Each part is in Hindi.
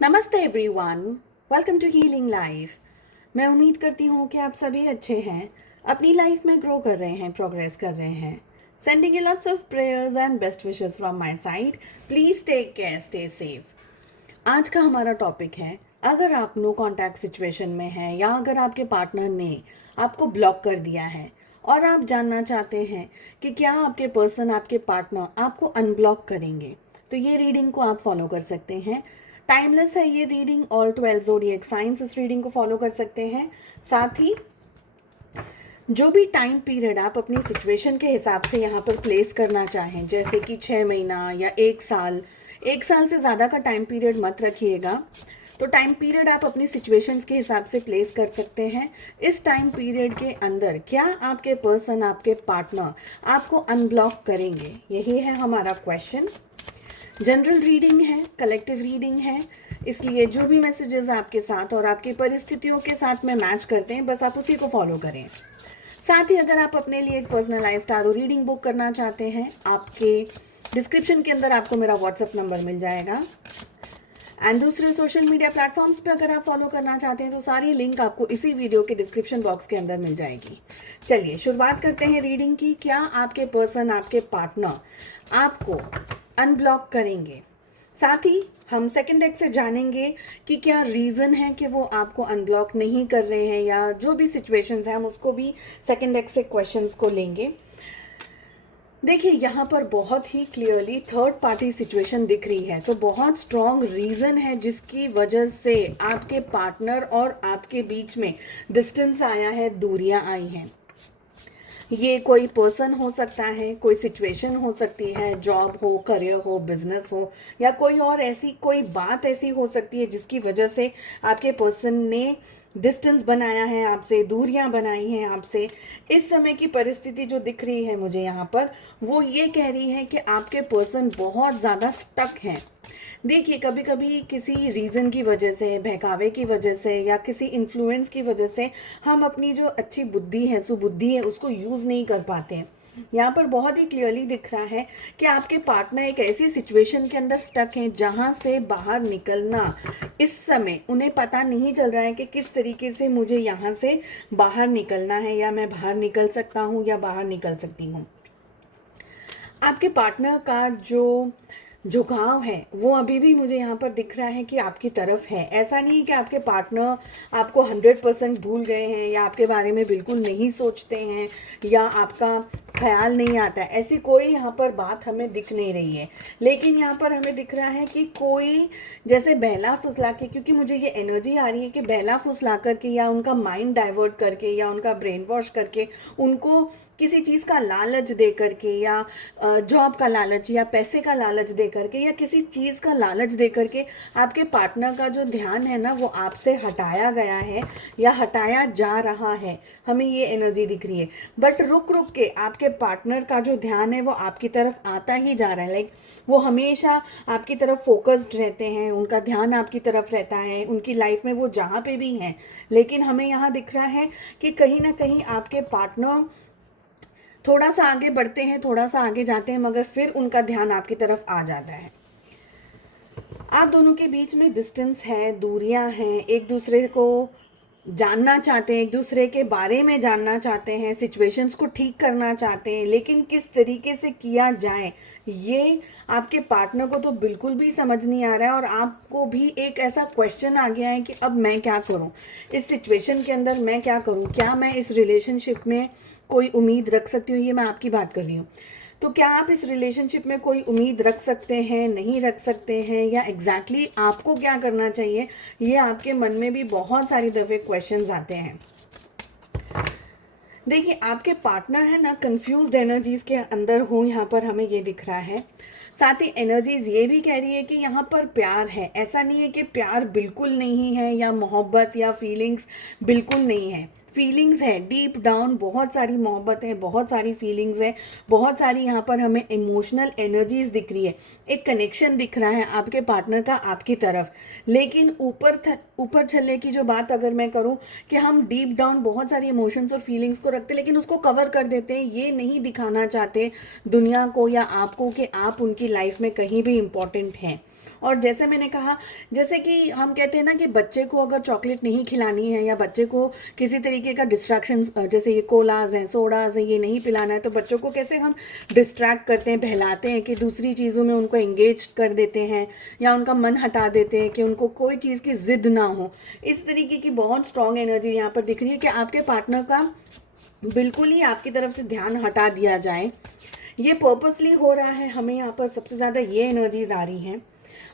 नमस्ते everyone, welcome to healing life. मैं उम्मीद करती हूँ कि आप सभी अच्छे हैं, अपनी लाइफ में ग्रो कर रहे हैं, प्रोग्रेस कर रहे हैं। Sending you lots of prayers and best wishes from my side. Please take care, stay safe. आज का हमारा टॉपिक है, अगर आप नो कॉन्टैक्ट सिचुएशन में हैं या अगर आपके पार्टनर ने आपको ब्लॉक कर दिया है और आप जानना चाहते हैं कि क्या आपके पर्सन, आपके पार्टनर आपको अनब्लॉक करेंगे, तो ये रीडिंग को आप फॉलो कर सकते हैं। टाइमलेस है ये रीडिंग, ऑल 12 ज़ोडिएक साइंस इस रीडिंग को फॉलो कर सकते हैं। साथ ही जो भी टाइम पीरियड आप अपनी सिचुएशन के हिसाब से यहाँ पर प्लेस करना चाहें, जैसे कि 6 महीना या 1 साल, 1 साल से ज़्यादा का टाइम पीरियड मत रखिएगा। तो टाइम पीरियड आप अपनी सिचुएशंस के हिसाब से प्लेस कर सकते हैं। इस टाइम पीरियड के अंदर क्या आपके पर्सन, आपके पार्टनर आपको अनब्लॉक करेंगे, यही है हमारा क्वेश्चन। जनरल रीडिंग है, कलेक्टिव रीडिंग है, इसलिए जो भी मैसेजेस आपके साथ और आपकी परिस्थितियों के साथ में मैच करते हैं, बस आप उसी को फॉलो करें। साथ ही अगर आप अपने लिए एक पर्सनलाइज्ड टारो रीडिंग बुक करना चाहते हैं, आपके डिस्क्रिप्शन के अंदर आपको मेरा व्हाट्सएप नंबर मिल जाएगा। एंड दूसरे सोशल मीडिया प्लेटफॉर्म्स पे अगर आप फॉलो करना चाहते हैं तो सारी लिंक आपको इसी वीडियो के डिस्क्रिप्शन बॉक्स के अंदर मिल जाएगी। चलिए शुरुआत करते हैं रीडिंग की। क्या आपके पर्सन, आपके पार्टनर आपको अनब्लॉक करेंगे? साथ ही हम सेकंड डेक से जानेंगे कि क्या रीज़न है कि वो आपको अनब्लॉक नहीं कर रहे हैं, या जो भी सिचुएशंस हैं हम उसको भी सेकंड डेक से क्वेश्चंस को लेंगे। देखिए यहाँ पर बहुत ही क्लियरली थर्ड पार्टी सिचुएशन दिख रही है, तो बहुत स्ट्रॉन्ग रीज़न है जिसकी वजह से आपके पार्टनर और आपके बीच में डिस्टेंस आया है, दूरियां आई हैं। ये कोई पर्सन हो सकता है, कोई सिचुएशन हो सकती है, जॉब हो, करियर हो, बिजनेस हो, या कोई और ऐसी कोई बात ऐसी हो सकती है जिसकी वजह से आपके पर्सन ने डिस्टेंस बनाया है आपसे, दूरियां बनाई हैं आपसे। इस समय की परिस्थिति जो दिख रही है मुझे यहाँ पर, वो ये कह रही है कि आपके पर्सन बहुत ज़्यादा स्टक हैं। देखिए कभी कभी किसी रीज़न की वजह से, बहकावे की वजह से या किसी इन्फ्लुएंस की वजह से हम अपनी जो अच्छी बुद्धि है, सुबुद्धि है, उसको यूज़ नहीं कर पाते हैं। यहाँ पर बहुत ही क्लियरली दिख रहा है कि आपके पार्टनर एक ऐसी सिचुएशन के अंदर स्टक हैं जहाँ से बाहर निकलना इस समय उन्हें पता नहीं चल रहा है कि किस तरीके से मुझे यहाँ से बाहर निकलना है, या मैं बाहर निकल सकता हूँ या बाहर निकल सकती हूँ। आपके पार्टनर का जो झुकाव है वो अभी भी मुझे यहाँ पर दिख रहा है कि आपकी तरफ है। ऐसा नहीं कि आपके पार्टनर आपको 100% भूल गए हैं या आपके बारे में बिल्कुल नहीं सोचते हैं या आपका ख्याल नहीं आता है, ऐसी कोई यहाँ पर बात हमें दिख नहीं रही है। लेकिन यहाँ पर हमें दिख रहा है कि कोई जैसे बहला फुसला के, क्योंकि मुझे ये एनर्जी आ रही है कि बहला फुसला करके या उनका माइंड डाइवर्ट करके या उनका ब्रेन वॉश करके, उनको किसी चीज़ का लालच दे करके, या जॉब का लालच या पैसे का लालच दे करके या किसी चीज़ का लालच दे करके आपके पार्टनर का जो ध्यान है ना वो आपसे हटाया गया है या हटाया जा रहा है। हमें ये एनर्जी दिख रही है। बट रुक रुक के आपके पार्टनर का जो ध्यान है वो आपकी तरफ आता ही जा रहा है। लाइक वो हमेशा आपकी तरफ फोकस्ड रहते हैं, उनका ध्यान आपकी तरफ रहता है, उनकी लाइफ में वो जहाँ पे भी हैं। लेकिन हमें यहाँ दिख रहा है कि कहीं ना कहीं आपके पार्टनर थोड़ा सा आगे बढ़ते हैं, थोड़ा सा आगे जाते हैं, मगर फिर उनका ध्यान आपकी तरफ आ जाता है। आप दोनों के बीच में डिस्टेंस है, दूरियां हैं, एक दूसरे को जानना चाहते हैं, एक दूसरे के बारे में जानना चाहते हैं, सिचुएशंस को ठीक करना चाहते हैं, लेकिन किस तरीके से किया जाए ये आपके पार्टनर को तो बिल्कुल भी समझ नहीं आ रहा है। और आपको भी एक ऐसा क्वेश्चन आ गया है कि अब मैं क्या करूं, इस सिचुएशन के अंदर मैं क्या करूं, क्या मैं इस रिलेशनशिप में कोई उम्मीद रख सकती हूँ। ये मैं आपकी बात कर रही हूँ। तो क्या आप इस रिलेशनशिप में कोई उम्मीद रख सकते हैं, नहीं रख सकते हैं, या एग्जैक्टली आपको क्या करना चाहिए, ये आपके मन में भी बहुत सारी दफ़े क्वेश्चंस आते हैं। देखिए आपके पार्टनर है ना कंफ्यूज्ड एनर्जीज के अंदर हो, यहाँ पर हमें ये दिख रहा है। साथ ही एनर्जीज ये भी कह रही है कि यहाँ पर प्यार है। ऐसा नहीं है कि प्यार बिल्कुल नहीं है या मोहब्बत या फीलिंग्स बिल्कुल नहीं है। फीलिंग्स है, डीप डाउन बहुत सारी मोहब्बत है, बहुत सारी फीलिंग्स है, बहुत सारी यहाँ पर हमें इमोशनल एनर्जीज दिख रही है। एक कनेक्शन दिख रहा है आपके पार्टनर का आपकी तरफ। लेकिन ऊपर छल्ले की जो बात अगर मैं करूँ कि हम डीप डाउन बहुत सारी इमोशंस और फीलिंग्स को रखते लेकिन उसको कवर कर देते हैं, ये नहीं दिखाना चाहते दुनिया को या आपको कि आप उनकी लाइफ में कहीं भी इम्पॉर्टेंट हैं। और जैसे मैंने कहा, जैसे कि हम कहते हैं ना कि बच्चे को अगर चॉकलेट नहीं खिलानी है या बच्चे को किसी तरीके का डिस्ट्रैक्शन, जैसे ये कोलाज हैं, सोडाज हैं, ये नहीं पिलाना है, तो बच्चों को कैसे हम डिस्ट्रैक्ट करते हैं, बहलाते हैं कि दूसरी चीज़ों में उनको एंगेज कर देते हैं या उनका मन हटा देते हैं कि उनको कोई चीज़ की ज़िद ना हो। इस तरीके की बहुत स्ट्रॉन्ग एनर्जी यहाँ पर दिख रही है कि आपके पार्टनर का बिल्कुल ही आपकी तरफ से ध्यान हटा दिया जाए। ये पर्पसली हो रहा है, हमें यहाँ पर सबसे ज़्यादा ये एनर्जीज आ रही हैं।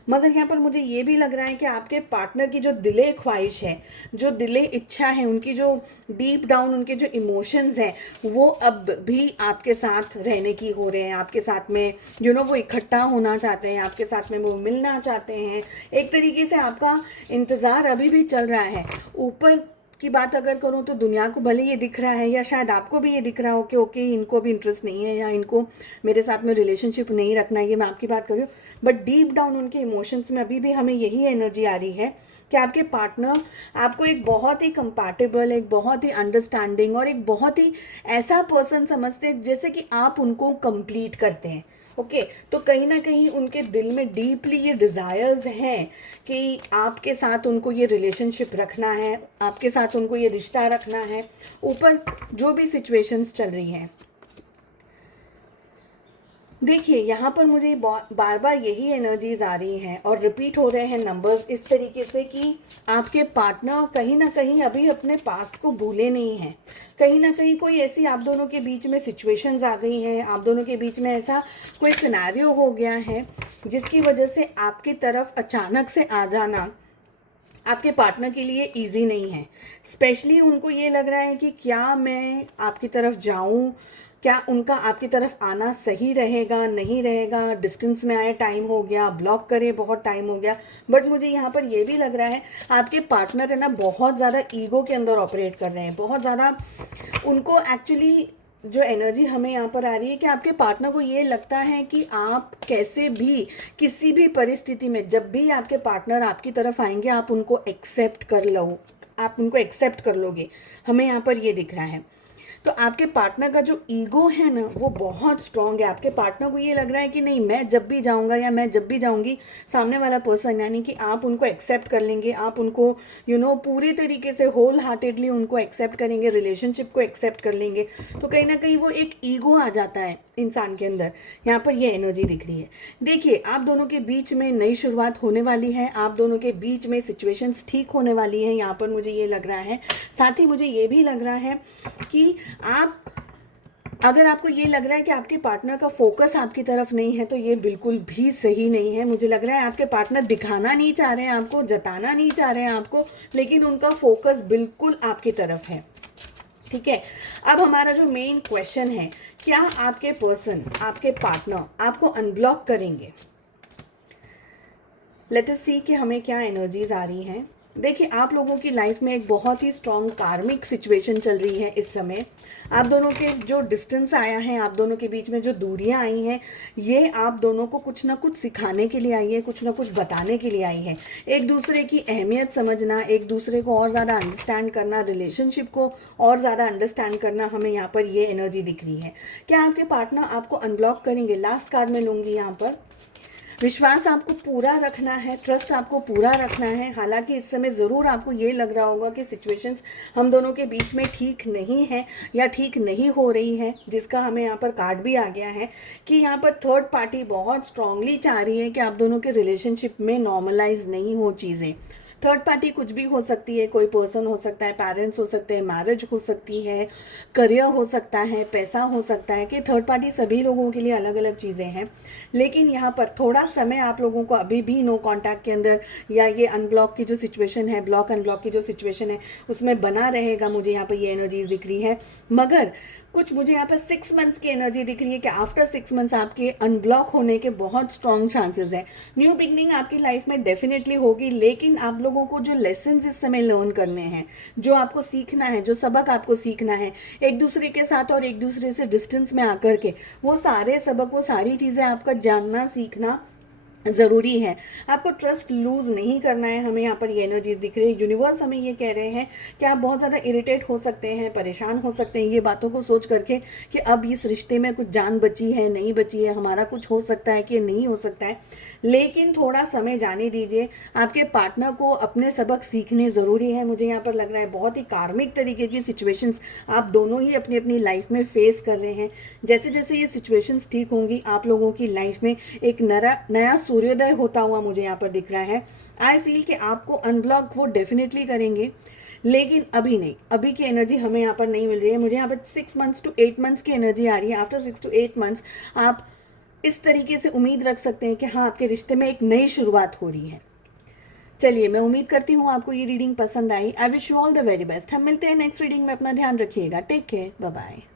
मगर यहाँ पर मुझे ये भी लग रहा है कि आपके पार्टनर की जो दिले ख्वाहिश है, जो दिले इच्छा है, उनकी जो डीप डाउन उनके जो इमोशंस हैं, वो अब भी आपके साथ रहने की हो रहे हैं, आपके साथ में वो इकट्ठा होना चाहते हैं, आपके साथ में वो मिलना चाहते हैं। एक तरीके से आपका इंतज़ार अभी भी चल रहा है। ऊपर की बात अगर करूँ तो दुनिया को भले ये दिख रहा है या शायद आपको भी ये दिख रहा हो कि ओके इनको भी इंटरेस्ट नहीं है या इनको मेरे साथ में रिलेशनशिप नहीं रखना, ये मैं आपकी बात कर रही हूँ, बट डीप डाउन उनके इमोशंस में अभी भी हमें यही एनर्जी आ रही है कि आपके पार्टनर आपको एक बहुत ही कंपैटिबल, एक बहुत ही अंडरस्टैंडिंग और एक बहुत ही ऐसा पर्सन समझते हैं जैसे कि आप उनको कंप्लीट करते हैं। ओके तो कहीं ना कहीं उनके दिल में डीपली ये डिज़ायर्स हैं कि आपके साथ उनको ये रिलेशनशिप रखना है, आपके साथ उनको ये रिश्ता रखना है, ऊपर जो भी सिचुएशंस चल रही हैं। देखिए यहाँ पर मुझे बार बार यही एनर्जीज आ रही हैं और रिपीट हो रहे हैं नंबर्स इस तरीके से कि आपके पार्टनर कहीं ना कहीं अभी अपने पास्ट को भूले नहीं हैं। कहीं ना कहीं कोई ऐसी आप दोनों के बीच में सिचुएशंस आ गई हैं, आप दोनों के बीच में ऐसा कोई सिनेरियो हो गया है जिसकी वजह से आपकी तरफ अचानक से आ जाना आपके पार्टनर के लिए इजी नहीं है। स्पेशली उनको ये लग रहा है कि क्या मैं आपकी तरफ जाऊं, क्या उनका आपकी तरफ आना सही रहेगा नहीं रहेगा, डिस्टेंस में आए टाइम हो गया, ब्लॉक करे बहुत टाइम हो गया। बट मुझे यहाँ पर ये भी लग रहा है आपके पार्टनर है ना बहुत ज़्यादा ईगो के अंदर ऑपरेट कर रहे हैं, बहुत ज़्यादा उनको एक्चुअली जो एनर्जी हमें यहाँ पर आ रही है कि आपके पार्टनर को ये लगता है कि आप कैसे भी किसी भी परिस्थिति में जब भी आपके पार्टनर आपकी तरफ आएंगे आप उनको एक्सेप्ट कर लो, आप उनको एक्सेप्ट कर लोगे। हमें यहाँ पर ये दिख रहा है। तो आपके पार्टनर का जो ईगो है ना वो बहुत स्ट्रांग है। आपके पार्टनर को ये लग रहा है कि नहीं, मैं जब भी जाऊंगा या मैं जब भी जाऊंगी सामने वाला पर्सन यानी कि आप उनको एक्सेप्ट कर लेंगे, आप उनको पूरी तरीके से होल हार्टेडली उनको एक्सेप्ट करेंगे, रिलेशनशिप को एक्सेप्ट कर लेंगे। तो कहीं ना कहीं वो एक ईगो आ जाता है इंसान के अंदर। यहाँ पर ये एनर्जी दिख रही है। देखिए आप दोनों के बीच में नई शुरुआत होने वाली है, आप दोनों के बीच में सिचुएशंस ठीक होने वाली है, यहाँ पर मुझे ये लग रहा है। साथ ही मुझे ये भी लग रहा है कि आप, अगर आपको ये लग रहा है कि आपके पार्टनर का फोकस आपकी तरफ नहीं है तो ये बिल्कुल भी सही नहीं है। मुझे लग रहा है आपके पार्टनर दिखाना नहीं चाह रहे हैं आपको, जताना नहीं चाह रहे हैं आपको, लेकिन उनका फोकस बिल्कुल आपकी तरफ है। ठीक है, अब हमारा जो मेन क्वेश्चन है, क्या आपके पर्सन, आपके पार्टनर आपको अनब्लॉक करेंगे? लेट अस सी कि हमें क्या एनर्जीज आ रही हैं। देखिए आप लोगों की लाइफ में एक बहुत ही स्ट्रॉन्ग कार्मिक सिचुएशन चल रही है इस समय। आप दोनों के जो डिस्टेंस आया है, आप दोनों के बीच में जो दूरियां आई हैं, ये आप दोनों को कुछ ना कुछ सिखाने के लिए आई है, कुछ ना कुछ बताने के लिए आई है। एक दूसरे की अहमियत समझना, एक दूसरे को और ज़्यादा अंडरस्टैंड करना, रिलेशनशिप को और ज़्यादा अंडरस्टैंड करना, हमें यहाँ पर ये एनर्जी दिख रही है। क्या आपके पार्टनर आपको अनब्लॉक करेंगे? लास्ट कार्ड में लूँगी यहाँ पर। विश्वास आपको पूरा रखना है, ट्रस्ट आपको पूरा रखना है। हालांकि इस समय ज़रूर आपको ये लग रहा होगा कि सिचुएशंस हम दोनों के बीच में ठीक नहीं है या ठीक नहीं हो रही है, जिसका हमें यहाँ पर कार्ड भी आ गया है कि यहाँ पर थर्ड पार्टी बहुत स्ट्रांगली चाह रही है कि आप दोनों के रिलेशनशिप में नॉर्मलाइज नहीं हो चीज़ें। थर्ड पार्टी कुछ भी हो सकती है, कोई पर्सन हो सकता है, पेरेंट्स हो सकते हैं, मैरिज हो सकती है, करियर हो सकता है, पैसा हो सकता है, कि थर्ड पार्टी सभी लोगों के लिए अलग अलग चीज़ें हैं। लेकिन यहाँ पर थोड़ा समय आप लोगों को अभी भी नो कांटेक्ट के अंदर या ये अनब्लॉक की जो सिचुएशन है, ब्लॉक अनब्लॉक की जो सिचुएशन है उसमें बना रहेगा। मुझे यहाँ पर ये एनर्जीज दिख रही है, मगर कुछ मुझे यहाँ पर 6 मंथ्स की एनर्जी दिख रही है कि आफ्टर 6 मंथ्स आपके अनब्लॉक होने के बहुत स्ट्रॉन्ग चांसेस हैं। न्यू बिगनिंग आपकी लाइफ में डेफिनेटली होगी, लेकिन आप लोगों को जो लेसन्स इस समय लर्न करने हैं, जो आपको सीखना है, जो सबक आपको सीखना है एक दूसरे के साथ और एक दूसरे से डिस्टेंस में आकर के, वो सारे सबक, वो सारी चीज़ें आपका जानना सीखना ज़रूरी है। आपको ट्रस्ट लूज़ नहीं करना है, हमें यहाँ पर ये एनर्जीज दिख रही है। यूनिवर्स हमें ये कह रहे हैं कि आप बहुत ज़्यादा इरिटेट हो सकते हैं, परेशान हो सकते हैं ये बातों को सोच करके कि अब इस रिश्ते में कुछ जान बची है नहीं बची है, हमारा कुछ हो सकता है कि नहीं हो सकता है। लेकिन थोड़ा समय जाने दीजिए, आपके पार्टनर को अपने सबक सीखने ज़रूरी है। मुझे यहाँ पर लग रहा है बहुत ही कार्मिक तरीके की सिचुएशंस आप दोनों ही अपनी अपनी लाइफ में फेस कर रहे हैं। जैसे जैसे ये सिचुएशंस ठीक होंगी, आप लोगों की लाइफ में एक नया सूर्योदय होता हुआ मुझे यहाँ पर दिख रहा है। आई फील कि आपको अनब्लॉक वो डेफिनेटली करेंगे, लेकिन अभी नहीं। अभी की एनर्जी हमें यहाँ पर नहीं मिल रही है। मुझे यहाँ पर 6 मंथ्स to 8 मंथ्स की एनर्जी आ रही है। आफ्टर 6 to 8 मंथ्स आप इस तरीके से उम्मीद रख सकते हैं कि हाँ, आपके रिश्ते में एक नई शुरुआत हो रही है। चलिए, मैं उम्मीद करती हूँ आपको ये रीडिंग पसंद आई। I wish you all the very best. हम मिलते हैं नेक्स्ट रीडिंग में। अपना ध्यान रखिएगा। Take care. Bye bye.